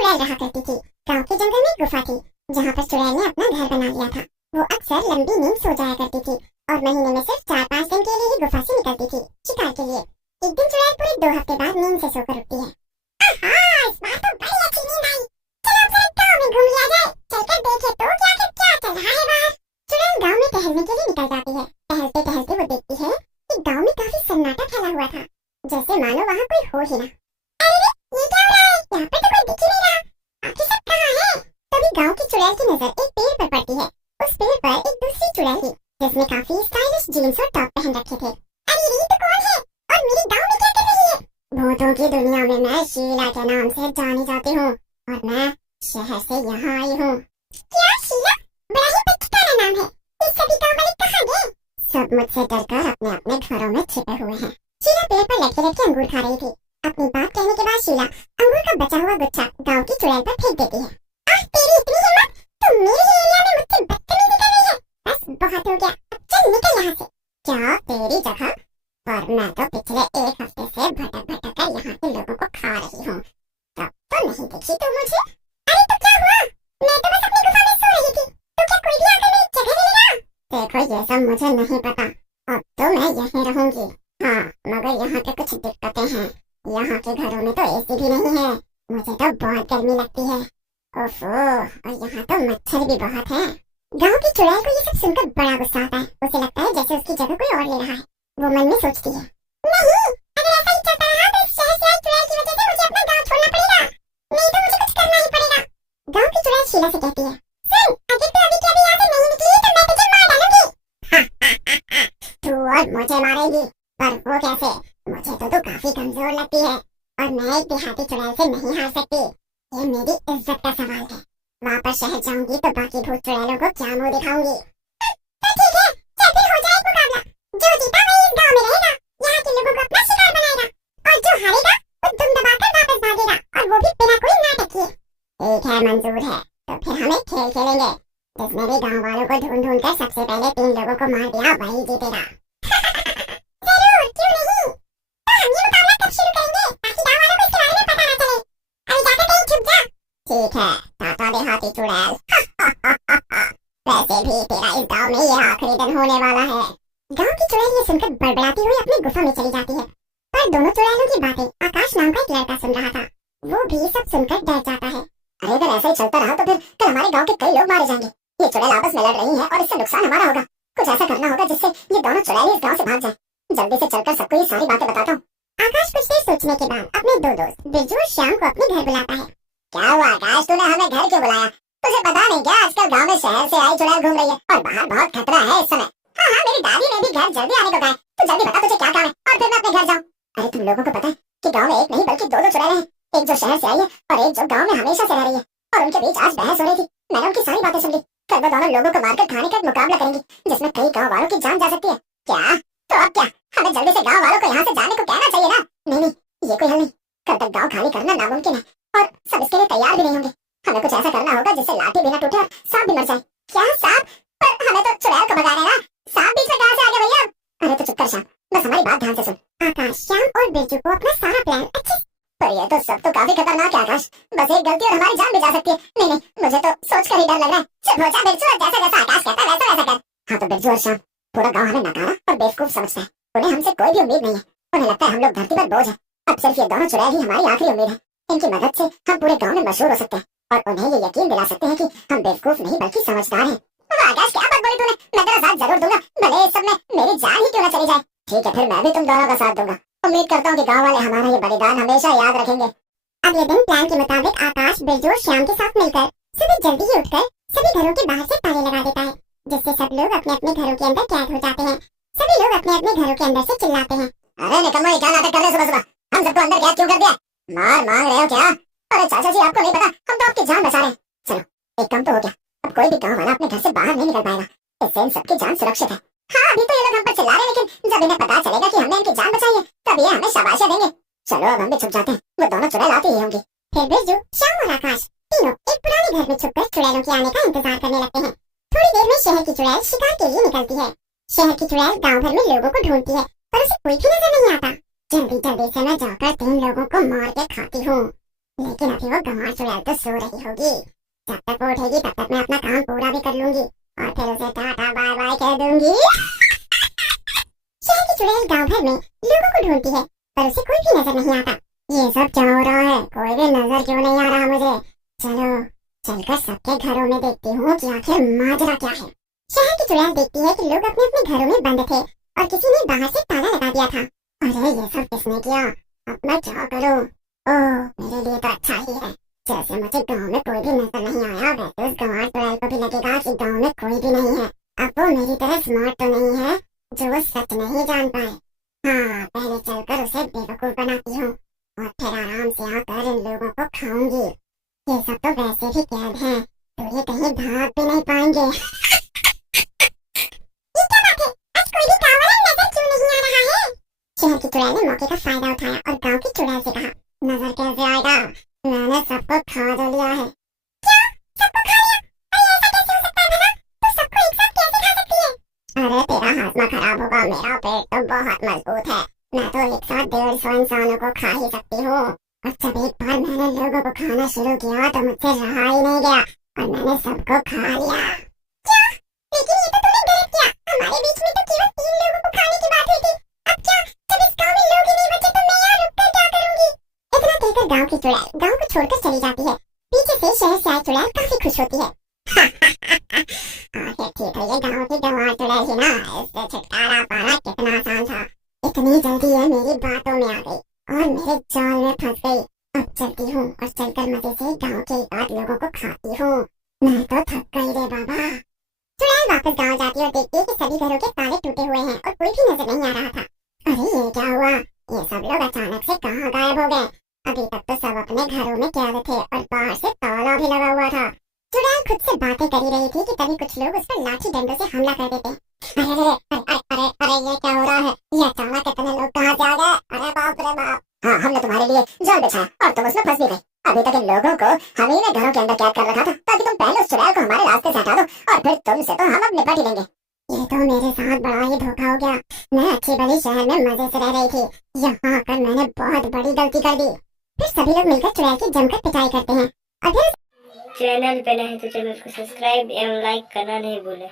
चुड़ैल रहा करती थी। गांव के जंगल में गुफा थी जहाँ पर चुड़ैल ने अपना घर बना लिया था। वो अक्सर लंबी नींद सो जाया करती थी और महीने में सिर्फ 4-5 दिन के लिए ही गुफा से निकलती थी शिकार के लिए। एक दिन चुड़ैल पूरे 2 हफ्ते बाद नींद से सोकर उठती है। आहा, इस बार तो बड़ी अच्छी नींद आई। चलो अब जरा गांव में घूम लिया जाए। चलकर देखे तो क्या चल रहा है बाहर। चुड़ैल गांव में टहलने के लिए निकल जाती है। टहलते टहलते वो देखती है कि गांव में काफी सन्नाटा फैला हुआ था, जैसे मानो वहाँ कोई हो ही ना। अरे ये क्या हो रहा है? यहाँ पर तो कोई दिख ही नहीं रहा। आखिर सब कहाँ है? तभी गांव की चुड़ैल की नजर एक पेड़ पर पड़ती है। उस पेड़ पर एक दूसरी चुड़ैल थी जिसने काफी स्टाइलिश जीन्स और टॉप पहन रखे थे। अरे ये तो कौन है और मेरे गांव में क्या कर रही है? भूतों की दुनिया में मैं शीला के नाम से जानी जाती हूँ और मैं शहर से यहाँ आई हूँ। क्या शीला? बड़ा ही पटकाना नाम है। इस सभी गांव वाले कहाँ गए? सब मुझसे डरकर अपने अपने घरों में छिपे हुए हैं। शीला पेड़ पर लटके लटके अंगूर खा रही थी। अपनी बात कहने के बाद शीला अंगूर का बचा हुआ गुच्छा गांव की चुड़ैल पर फेंक देती है। आह, तेरी इतनी हिम्मत! तुम मेरे ही एरिया में मुझसे बदतमीजी कर रही है। बस बहुत हो गया, अब चल निकल यहाँ से। क्या तेरी जगह पर मैं तो पिछले 1 हफ्ते से भटक भटक कर यहाँ के लोगों को खा रही हूँ। तब तो नहीं देखी तू मुझे। अरे तो क्या हुआ? मैं तो बस अपनी गुफा में सो रही थी, तो क्या कोई भी आकर मेरी जगह ले लेगा? देखो ये सब मुझे नहीं पता, अब तो मैं यहीं रहूंगी। हाँ, मगर यहाँ पे कुछ दिक्कतें हैं। यहाँ के घरों में तो एसी भी नहीं है, मुझे तो बहुत गर्मी लगती है। ओफो, और यहाँ तो मच्छर भी बहुत है। गांव की चुड़ैल को ये सब सुनकर बड़ा गुस्सा आता है। उसे लगता है जैसे उसकी जगह कोई और ले रहा है। वो मन में सोचती है, नहीं, अगर ऐसा ही चलता रहा तो इस शहर से आई चुड़ैल की वजह से मुझे अपना गांव छोड़ना पड़ेगा। नहीं तो मुझे कुछ करना ही पड़ेगा। गांव की चुड़ैल शीला से कहती है, सुन, अगर तू अभी के अभी यहाँ से नहीं निकली तो मैं तुझे मार डालूंगी। तू और मुझे मारेगी? पर वो कैसे? मुझे तो तू काफी कमजोर लगती है और मैं एक देहाती चुड़ैल से नहीं हार सकती। ये मेरी इज्जत का सवाल है। वापस शहर जाऊंगी तो बाकी भूत चुड़ैलों को क्या मुंह दिखाऊंगी। तो ठीक है, चल फिर हो जाए एक मुकाबला। जो जीता वही इस गांव में रहेगा, यहाँ के लोगों को अपना शिकार बनाएगा और जो हारेगा वो दुम दबाकर वापस भागेगा और वो भी बिना कोई नाटक किए। ठीक है, मंजूर है। तो फिर हम एक खेल खेलेंगे जिसमें भी गांव वालों को ढूंढ ढूंढ कर सबसे पहले 3 लोगों को मार दिया वही जीतेगा। जरूर, क्यों नहीं। तो हम ये मुकाबला कब शुरू करेंगे ताकि गांव वालों को इसके बारे में पता ना चले? अरे जाकर कहीं छुप जा। ठीक है, टाटा देहाती चुड़ैल। वैसे भी तेरा इस गांव में ये आखिरी दिन होने वाला है। गांव की चुड़ैल ये सुनकर बड़बड़ाती हुई अपनी गुफा में चली जाती है। पर दोनों चुड़ैलों की बातें आकाश नाम का एक लड़का सुन रहा था। वो भी सब सुनकर डर जाता है। अरे अगर ऐसा ही चलता रहा तो फिर कल हमारे गांव के कई लोग मारे जाएंगे। ये चुड़ैल आपस में लड़ रही है और इससे नुकसान हमारा होगा। कुछ ऐसा करना होगा जिससे ये दोनों चुड़ैल इस गांव से भाग जाए। जल्दी से चलकर सबको ये सारी बातें बताता हूँ। आकाश कुछ देर सोचने के बाद अपने 2 दोस्त बिरजू और श्याम को अपने घर बुलाता है। क्या हुआ आकाश, तूने हमें घर क्यों बुलाया? तुझे पता नहीं क्या आजकल गांव में शहर से आई चुड़ैल घूम रही है और बाहर बहुत खतरा है इस समय। हाँ, मेरी दादी ने भी घर जल्दी आने को कहा है। तू जल्दी बता तुझे क्या काम है और फिर मैं अपने घर जाऊँ। अरे तुम लोगों को पता है कि गांव में एक नहीं बल्कि 2 चुड़ैलें हैं। एक जो शहर से आई है और एक जो गांव में हमेशा से रह रही है। और उनके बीच आज बहस हो रही थी। मैंने उनकी सारी बातें सुन ली। कल वो दोनों लोगों को मारकर खाने का एक मुकाबला करेंगी जिसमें कई गाँव वालों की जान जा सकती है। क्या? तो अब क्या, हमें जल्दी से गाँव वालों को यहाँ से जाने को कहना चाहिए ना? नहीं, ये कोई हल नहीं। कल तक गाँव खाली करना नामुमकिन है और सब इसके लिए तैयार भी नहीं होंगे। हमें कुछ ऐसा करना होगा जिससे लाठी भी न टूटे और सांप भी मर जाए। क्या सांप? पर हमें तो चुड़ैल को भगाना है ना। सांप बीच में कहाँ से आ गया भैया? अरे तो चुप कर श्याम, बस हमारी बात ध्यान से सुन। आकाश, श्याम और बिरजू को अपना सारा प्लान अच्छे। पर ये तो सब तो काफी खतरनाक है आकाश। बस एक गलती और हमारी जान भी जा सकती है। नहीं, मुझे तो सोचकर ही डर लग रहा है। चुप हो जा बिरजू, जैसा जैसा आकाश कहता है वैसा वैसा कर। हाँ तो बिरजू और श्याम, पूरा गाँव हमें नकारा और बेवकूफ समझता है। उन्हें हमसे कोई भी उम्मीद नहीं है। उन्हें लगता है हम लोग धरती पर बोझ है। अब सिर्फ ये दोनों चुड़ैल ही हमारी आखिरी उम्मीद है। इनकी मदद से हम पूरे गाँव में मशहूर हो सकते हैं और उन्हें ये यकीन दिला सकते हैं कि हम बेवकूफ नहीं बल्कि समझदार हैं। आकाश, क्या बात बोली तूने? मैं तेरा साथ जरूर दूंगा, भले इस सब में मेरी जान ही क्यों न चली जाए। ठीक है, फिर मैं भी तुम दोनों का साथ दूंगा। उम्मीद करता हूँ कि गाँव वाले हमारा ये बलिदान हमेशा याद रखेंगे। अगले दिन प्लान के मुताबिक आकाश बिरजू और श्याम के साथ मिलकर सुबह जल्दी ही उठकर सभी घरों के बाहर से ताले लगा देता है, जिससे सब लोग अपने अपने घरों के अंदर कैद हो जाते हैं। सभी लोग अपने अपने घरों के अंदर से चिल्लाते हैं, अरे निकम्मो, क्या नाटक कर रहे सुबह सुबह? हम सबको अंदर कैद क्यों कर दिया? मार मांग रहे हो क्या? अरे चाचा जी, आपको नहीं पता, हम तो आपकी जान बचा रहे हैं। चलो, एक काम तो हो गया। अब कोई भी गाँव वाला अपने घर से बाहर नहीं निकल पाएगा। इससे इन सबकी जान सुरक्षित है। हाँ, अभी तो ये लोग हम पर चिल्ला रहे हैं, लेकिन जब इन्हें पता चलेगा कि हमने इनकी जान बचाई है तब ये हमें शाबाशियां देंगे। चलो अब हम भी छुप जाते हैं, वो दोनों चुड़ैल आती ही होंगी। फिर बिरजू, श्याम और आकाश तीनों एक पुराने घर में छुपकर चुड़ैलों के आने का इंतजार करने लगते हैं। थोड़ी देर में शहर की चुड़ैल शिकार के लिए निकलती है। शहर की चुड़ैल गांव भर में लोगों को ढूंढती है पर उसे कोई भी नजर नहीं आता। जल्दी जल्दी से मैं जाकर 3 लोगों को मार के खाती हूँ। लेकिन अभी वो गंवार चुड़ैल तो सो रही होगी। जब तक वो उठेगी तब तक मैं अपना काम पूरा भी कर लूंगी और फिर उसे टाटा बाय बाय कह दूंगी। शहर की चुड़ैल गांव भर में लोगों को ढूंढती है पर उसे कोई भी नजर नहीं आता। ये सब क्या हो रहा है, कोई भी नजर क्यों नहीं आ रहा मुझे। चलो चलकर सबके घरों में देखती हूँ कि आखिर माजरा क्या है। शहर की चुड़ैल देखती है कि लोग अपने अपने घरों में बंद थे और किसी ने बाहर से ताला लगा दिया था। अरे ये सब किसने किया, अब मैं क्या करूँ। ओह मेरे लिए तो अच्छा ही है, जैसे मुझे गांव में कोई भी नजर नहीं आया वैसे उस गंवार चुड़ैल को भी लगेगा कि गांव में कोई भी नहीं है। अब वो मेरी तरह स्मार्ट तो नहीं है जो वो सच नहीं जान पाए। हाँ पहले चलकर उसे बेवकूफ बनाती हूँ और फिर आराम से आकर इन लोगों को खाऊंगी। ये सब तो वैसे भी कैद हैं तो ये कहीं भाग भी नहीं पाएंगे। ये क्या बात है, आज कोई भी गांव वाला नजर क्यों नहीं आ रहा है। शहर की चुड़ैल ने मौके का फायदा उठाया और गांव की चुड़ैल से कहा, नजर कैसे आएगा, मैंने सबको खा तो लिया है। क्या सबको खा लिया, अरे ऐसा कैसे हो सकता है भला, तू सबको एक साथ कैसे खा सकती है। अरे तेरा हाजमा खराब होगा, मेरा पेट तो बहुत मजबूत है, मैं तो एक साथ 150 इंसानों को खा ही सकती हूँ। और जब एक बार मैंने लोगों को खाना शुरू किया तो मुझसे रहा ही नहीं गया और मैंने सबको खा लिया। क्या, लेकिन ये तो तूने गलत किया, हमारे बीच में तो केवल 3 लोगों को खाने की बात हुई थी। अब क्या, जब इस गांव में लोग ही नहीं बचे तो मैं यहाँ रुककर क्या करूंगी। इतना कहकर गांव की चुड़ैल गांव को छोड़कर चली जाती है। पीछे से शहर से आई चुड़ैल काफी खुश होती है। आखिर ठीक है, ये गांव की गंवार चुड़ैल ही ना, इससे छुटकारा पाना कितना आसान था। इतनी जल्दी ये मेरी बातों में आ गई और मेरे जाल में फंस गई। अब चलती हूँ और चलकर मजे से गांव के एक आध लोगों को खाती हूँ। मैं तो थक गई रे बाबा। चुड़ैल वापस गांव जाती और देखती है कि सभी घरों के ताले टूटे हुए हैं और कोई भी नजर नहीं आ रहा था। अरे ये क्या हुआ, ये सब लोग अचानक से कहाँ गायब हो गए। अभी तक तो सब अपने घरों में कैद थे और बाहर से ताला भी लगा हुआ था। चुड़ैल खुद से बातें कर ही रही थी कि तभी कुछ लोग उस पर लाठी डंडों से हमला कर देते। अरे अरे अरे अरे अरे ये क्या हो रहा है, ये अचानक इतने लोग कहाँ से आ गए, अरे बाप रे बाप। हाँ हमने तुम्हारे लिए जाल बिछाया और तुम उसमें फंस भी गए। अभी तक इन लोगों को हम ही ने घरों के अंदर कैद कर रखा था ताकि तुम पहले उस चुड़ैल को हमारे रास्ते से हटा दो और फिर तुमसे तो हम अब निपट ही लेंगे। ये तो मेरे साथ बड़ा ही धोखा हो गया। मैं अच्छी बड़ी शहर में मजे से रह रही थी, यहाँ आकर मैंने बहुत बड़ी गलती कर दी। फिर सभी लोग मिलकर चुड़ैल की जमकर पिटाई करते हैं और फिर चैनल पे नहीं तो चैनल को सब्सक्राइब एवं लाइक करना नहीं भूलें।